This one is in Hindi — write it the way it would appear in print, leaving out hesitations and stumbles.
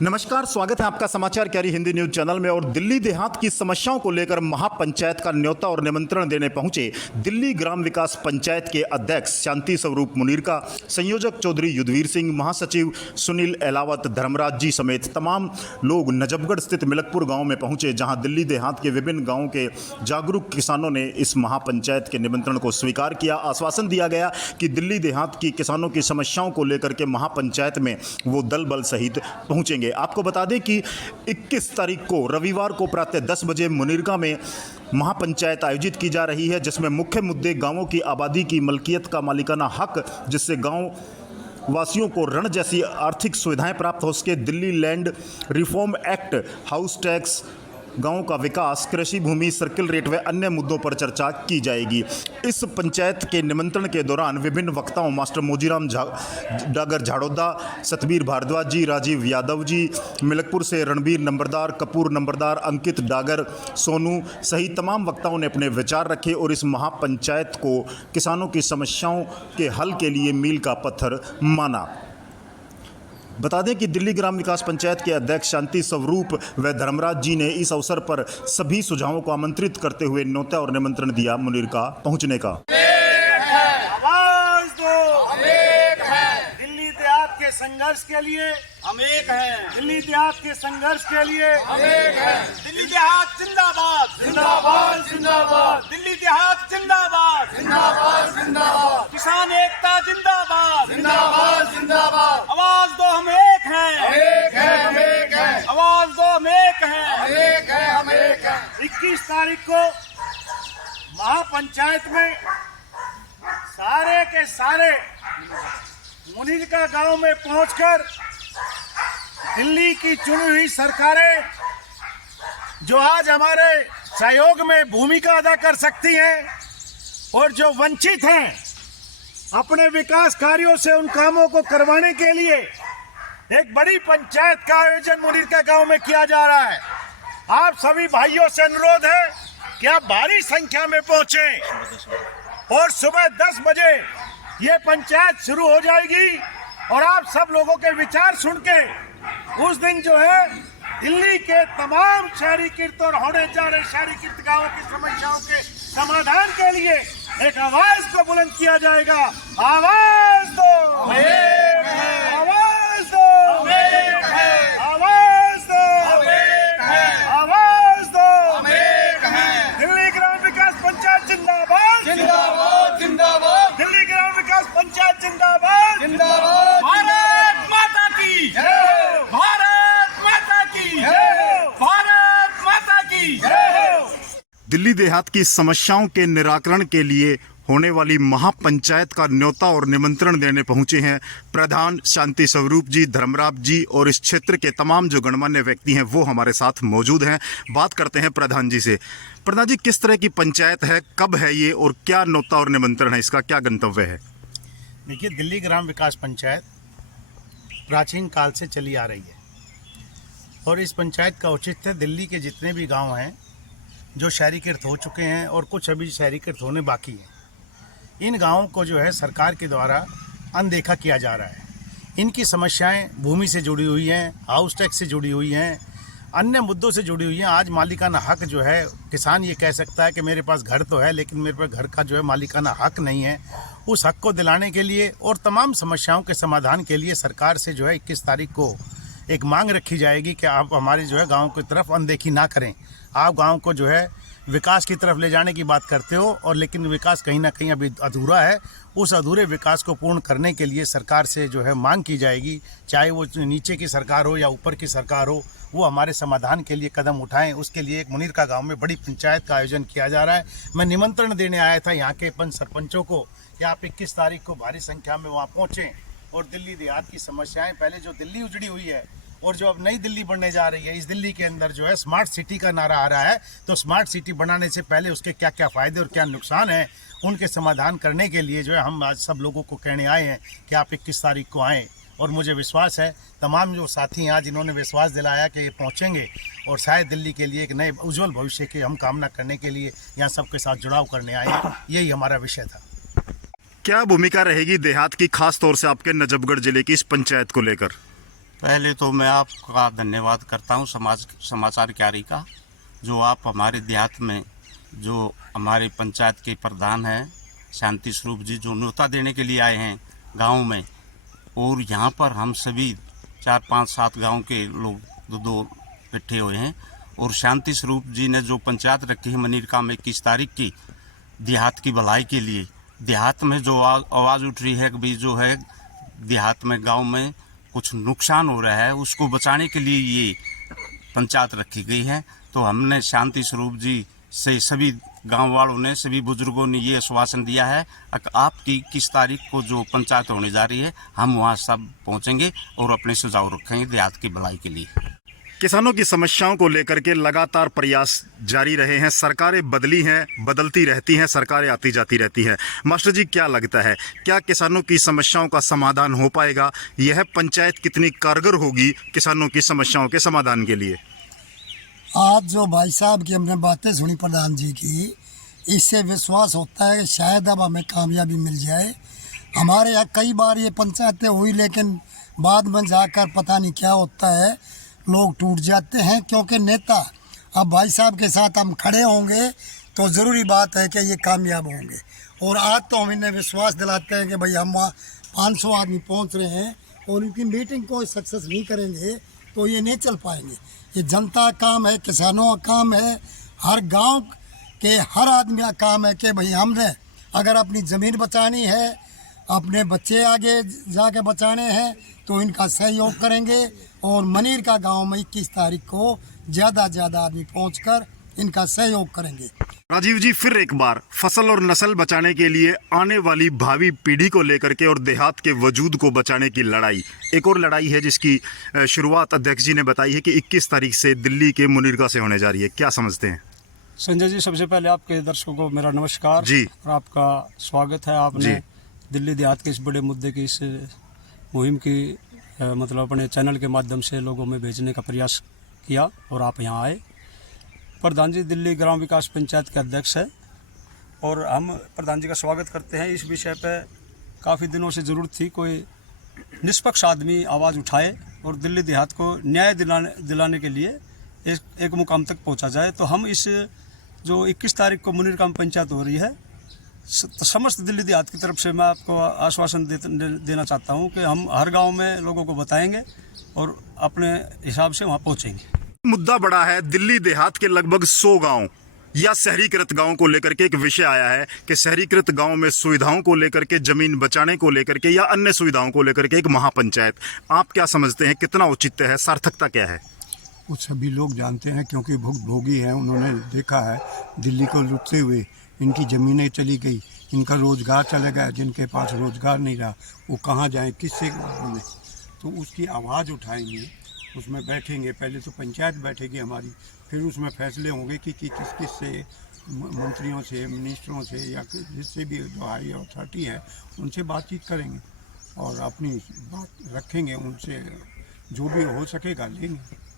नमस्कार, स्वागत है आपका समाचार क्यारी हिंदी न्यूज चैनल में। और दिल्ली देहात की समस्याओं को लेकर महापंचायत का न्योता और निमंत्रण देने पहुंचे दिल्ली ग्राम विकास पंचायत के अध्यक्ष शांति स्वरूप मुनीर का, संयोजक चौधरी युद्धवीर सिंह, महासचिव सुनील एलावत, धर्मराज जी समेत तमाम लोग नजफगढ़ स्थित मिलकपुर गांव में पहुंचे, जहां दिल्ली देहात के विभिन्न गांवों के जागरूक किसानों ने इस महापंचायत के निमंत्रण को स्वीकार किया। आश्वासन दिया गया कि दिल्ली देहात की किसानों की समस्याओं को लेकर के महापंचायत में वो दल बल सहित पहुंचेंगे। आपको बता दें कि 21 तारीख को रविवार को प्रातः 10 बजे मुनीरका में महापंचायत आयोजित की जा रही है, जिसमें मुख्य मुद्दे गांवों की आबादी की मलकियत का मालिकाना हक, जिससे गांव वासियों को ऋण जैसी आर्थिक सुविधाएं प्राप्त हो सके, Delhi land reform act, house tax, गांवों का विकास, कृषि भूमि, सर्किल रेट व अन्य मुद्दों पर चर्चा की जाएगी। इस पंचायत के निमंत्रण के दौरान विभिन्न वक्ताओं मास्टर मोजीराम डागर झाड़ोदा, सतबीर भारद्वाज जी, राजीव यादव जी, मिलकपुर से रणबीर नंबरदार, कपूर नंबरदार, अंकित डागर, सोनू सहित तमाम वक्ताओं ने अपने विचार रखे और इस महापंचायत को किसानों की समस्याओं के हल के लिए मील का पत्थर माना। बता दें कि दिल्ली ग्राम विकास पंचायत के अध्यक्ष शांति स्वरूप व धर्मराज जी ने इस अवसर पर सभी सुझावों को आमंत्रित करते हुए न्योता और निमंत्रण दिया मुनीरका पहुंचने का। आवाज दो, हम एक हैं। दिल्ली देहात के संघर्ष के लिए हम एक हैं। दिल्ली देहात के संघर्ष के लिए हम एक हैं। दिल्ली देहात जिंदाबाद, जिंदाबाद, जिंदाबाद। दिल्ली देहात जिंदाबाद, जिंदाबाद, जिंदाबाद। किसान एकता जिंदाबाद, जिंदाबाद, जिंदाबाद। आवाज दो, हम एक हैं, हम एक हैं, हम एक हैं। आवाज दो, हम एक हैं, हम एक हैं, हम एक हैं। 21 तारीख को महापंचायत में सारे के सारे मुनीरका गांव में पहुंचकर दिल्ली की चुनी हुई सरकारें जो आज हमारे सहयोग में भूमिका अदा कर सकती हैं और जो वंचित हैं अपने विकास कार्यों से, उन कामों को करवाने के लिए एक बड़ी पंचायत का आयोजन मुनीरका गांव में किया जा रहा है। आप सभी भाइयों से अनुरोध है कि आप भारी संख्या में पहुंचे और सुबह 10 बजे ये पंचायत शुरू हो जाएगी और आप सब लोगों के विचार सुन के उस दिन जो है दिल्ली के तमाम शहरीकृत और होने जा रहे शहरीकृत गांवों की समस्याओं के समाधान के लिए एक आवाज को बुलंद किया जाएगा। आवाज दो, हम एक हैं। आवाज दो, हम एक हैं। आवाज दो, हम एक हैं। आवाज दो, हम एक हैं। दिल्ली ग्राम विकास पंचायत जिंदाबाद, जिंदाबाद, जिंदाबाद। दिल्ली ग्राम विकास पंचायत जिंदाबाद, जिंदाबाद। भारत माता की जय, भारत माता की जय, भारत माता की जय। दिल्ली देहात की समस्याओं के निराकरण के लिए होने वाली महापंचायत का न्योता और निमंत्रण देने पहुंचे हैं प्रधान शांति स्वरूप जी, धर्मराज जी और इस क्षेत्र के तमाम जो गणमान्य व्यक्ति हैं वो हमारे साथ मौजूद हैं। बात करते हैं प्रधान जी से। प्रधान जी, किस तरह की पंचायत है, कब है ये और क्या न्योता और निमंत्रण है, इसका क्या गंतव्य है? देखिए, दिल्ली ग्राम विकास पंचायत प्राचीन काल से चली आ रही है और इस पंचायत का औचित्य दिल्ली के जितने भी गांव हैं जो शहरीकृत हो चुके हैं और कुछ अभी शहरीकृत होने बाकी हैं, इन गांवों को जो है सरकार के द्वारा अनदेखा किया जा रहा है। इनकी समस्याएं भूमि से जुड़ी हुई हैं, हाउस टैक्स से जुड़ी हुई हैं, अन्य मुद्दों से जुड़ी हुई हैं। आज मालिकाना हक जो है, किसान ये कह सकता है कि मेरे पास घर तो है लेकिन मेरे पास घर का जो है मालिकाना हक नहीं है। उस हक को दिलाने के लिए और तमाम समस्याओं के समाधान के लिए सरकार से जो है 21 तारीख को एक मांग रखी जाएगी कि आप हमारी जो है गाँव की तरफ अनदेखी ना करें। आप गाँव को जो है विकास की तरफ ले जाने की बात करते हो और लेकिन विकास कहीं ना कहीं अभी अधूरा है। उस अधूरे विकास को पूर्ण करने के लिए सरकार से जो है मांग की जाएगी, चाहे वो नीचे की सरकार हो या ऊपर की सरकार हो, वो हमारे समाधान के लिए कदम उठाएं। उसके लिए एक मुनीरका गांव में बड़ी पंचायत का आयोजन किया जा रहा है। मैं निमंत्रण देने आया था यहाँ के पंच सरपंचों को कि आप 21 तारीख को भारी संख्या में वहाँ पहुँचें और दिल्ली देहात की समस्याएँ, पहले जो दिल्ली उजड़ी हुई है और जो अब नई दिल्ली बनने जा रही है, इस दिल्ली के अंदर जो है स्मार्ट सिटी का नारा आ रहा है, तो स्मार्ट सिटी बनाने से पहले उसके क्या क्या फ़ायदे और क्या नुकसान हैं, उनके समाधान करने के लिए जो है हम आज सब लोगों को कहने आए हैं कि आप 21 तारीख को आएँ। और मुझे विश्वास है तमाम जो साथी हैं आज जिन्होंने विश्वास दिलाया कि ये पहुँचेंगे और शायद दिल्ली के लिए एक नए उज्जवल भविष्य की हम कामना करने के लिए यहाँ सबके साथ जुड़ाव करने आए हैं। यही हमारा विषय था। क्या भूमिका रहेगी देहात की, खास तौर से आपके नजफगढ़ जिले की इस पंचायत को लेकर? पहले तो मैं आपका धन्यवाद करता हूं समाचार क्यारी का, जो आप हमारे देहात में जो हमारे पंचायत के प्रधान हैं शांति स्वरूप जी, जो न्योता देने के लिए आए हैं गांव में। और यहां पर हम सभी 4, 5, 7 गांव के लोग दो इकट्ठे हुए हैं। और शांति स्वरूप जी ने जो पंचायत रखी है मनीरका में 21 तारीख की, देहात की भलाई के लिए, देहात में जो आवाज़ उठ रही है कि भाई जो है देहात में गांव में कुछ नुकसान हो रहा है, उसको बचाने के लिए ये पंचायत रखी गई है। तो हमने शांति स्वरूप जी से सभी गांव वालों ने, सभी बुजुर्गों ने ये आश्वासन दिया है कि आपकी 21 तारीख को जो पंचायत होने जा रही है, हम वहाँ सब पहुँचेंगे और अपने सुझाव रखेंगे देहात की भलाई के लिए। किसानों की समस्याओं को लेकर के लगातार प्रयास जारी रहे हैं। सरकारें बदली हैं, बदलती रहती हैं, सरकारें आती जाती रहती हैं। मास्टर जी, क्या लगता है, क्या किसानों की समस्याओं का समाधान हो पाएगा? यह पंचायत कितनी कारगर होगी किसानों की समस्याओं के समाधान के लिए? आज जो भाई साहब की हमने बातें सुनी प्रधान जी की, इससे विश्वास होता है कि शायद अब हमें कामयाबी मिल जाए। हमारे यहाँ कई बार ये पंचायतें हुई, लेकिन बाद में जाकर पता नहीं क्या होता है, लोग टूट जाते हैं। क्योंकि नेता अब भाई साहब के साथ हम खड़े होंगे तो ज़रूरी बात है कि ये कामयाब होंगे। और आज तो हम इन्हें विश्वास दिलाते हैं कि भाई हम वहाँ 500 आदमी पहुँच रहे हैं और इनकी मीटिंग को सक्सेस नहीं करेंगे तो ये नहीं चल पाएंगे। ये जनता का काम है, किसानों का काम है, हर गांव के हर आदमी का काम है कि भाई हमने अगर अपनी ज़मीन बचानी है, अपने बच्चे आगे जाके बचाने हैं, तो इनका सहयोग करेंगे। और मनीरका गांव में 21 तारीख को ज़्यादा से ज़्यादा आदमी पहुंचकर इनका सहयोग करेंगे। राजीव जी, फिर एक बार फसल और नस्ल बचाने के लिए आने वाली भावी पीढ़ी को लेकर के और देहात के वजूद को बचाने की लड़ाई, एक और लड़ाई है जिसकी शुरुआत अध्यक्ष जी ने बताई है कि 21 तारीख से दिल्ली के मुनीरका से होने जा रही है। क्या समझते हैं? संजय जी, सबसे पहले आपके दर्शकों को मेरा नमस्कार जी, और आपका स्वागत है। आपने दिल्ली देहात के इस बड़े मुद्दे की, इस मुहिम की मतलब अपने चैनल के माध्यम से लोगों में भेजने का प्रयास किया और आप यहाँ आए। प्रधान जी दिल्ली ग्राम विकास पंचायत के अध्यक्ष है और हम प्रधान जी का स्वागत करते हैं। इस विषय पे काफ़ी दिनों से ज़रूरत थी, कोई निष्पक्ष आदमी आवाज़ उठाए और दिल्ली देहात को न्याय दिलाने के लिए एक मुकाम तक पहुंचा जाए। तो हम इस जो 21 तारीख को मुनीरका में पंचायत हो रही है, समस्त दिल्ली देहात की तरफ से मैं आपको आश्वासन देना चाहता हूं कि हम हर गांव में लोगों को बताएंगे और अपने हिसाब से वहां पहुंचेंगे। मुद्दा बड़ा है। दिल्ली देहात के लगभग 100 गांव या शहरीकृत गांव को लेकर के एक विषय आया है कि शहरीकृत गांव में सुविधाओं को लेकर के, जमीन बचाने को लेकर के या अन्य सुविधाओं को लेकर के एक महापंचायत। आप क्या समझते हैं, कितना औचित्य है, सार्थकता क्या है? वो सभी लोग जानते हैं क्योंकि भुक्तभोगी हैं, उन्होंने देखा है दिल्ली को लुटते हुए। इनकी ज़मीनें चली गई, इनका रोज़गार चला गया, जिनके पास रोज़गार नहीं रहा वो कहाँ जाएं, किससे बोले। तो उसकी आवाज़ उठाएंगे, उसमें बैठेंगे। पहले तो पंचायत बैठेगी हमारी, फिर उसमें फैसले होंगे कि किस किस से, मंत्रियों से, मिनिस्टरों से या जिससे भी जो हाई अथॉरिटी है उनसे बातचीत करेंगे और अपनी बात रखेंगे। उनसे जो भी हो सकेगा लेंगे।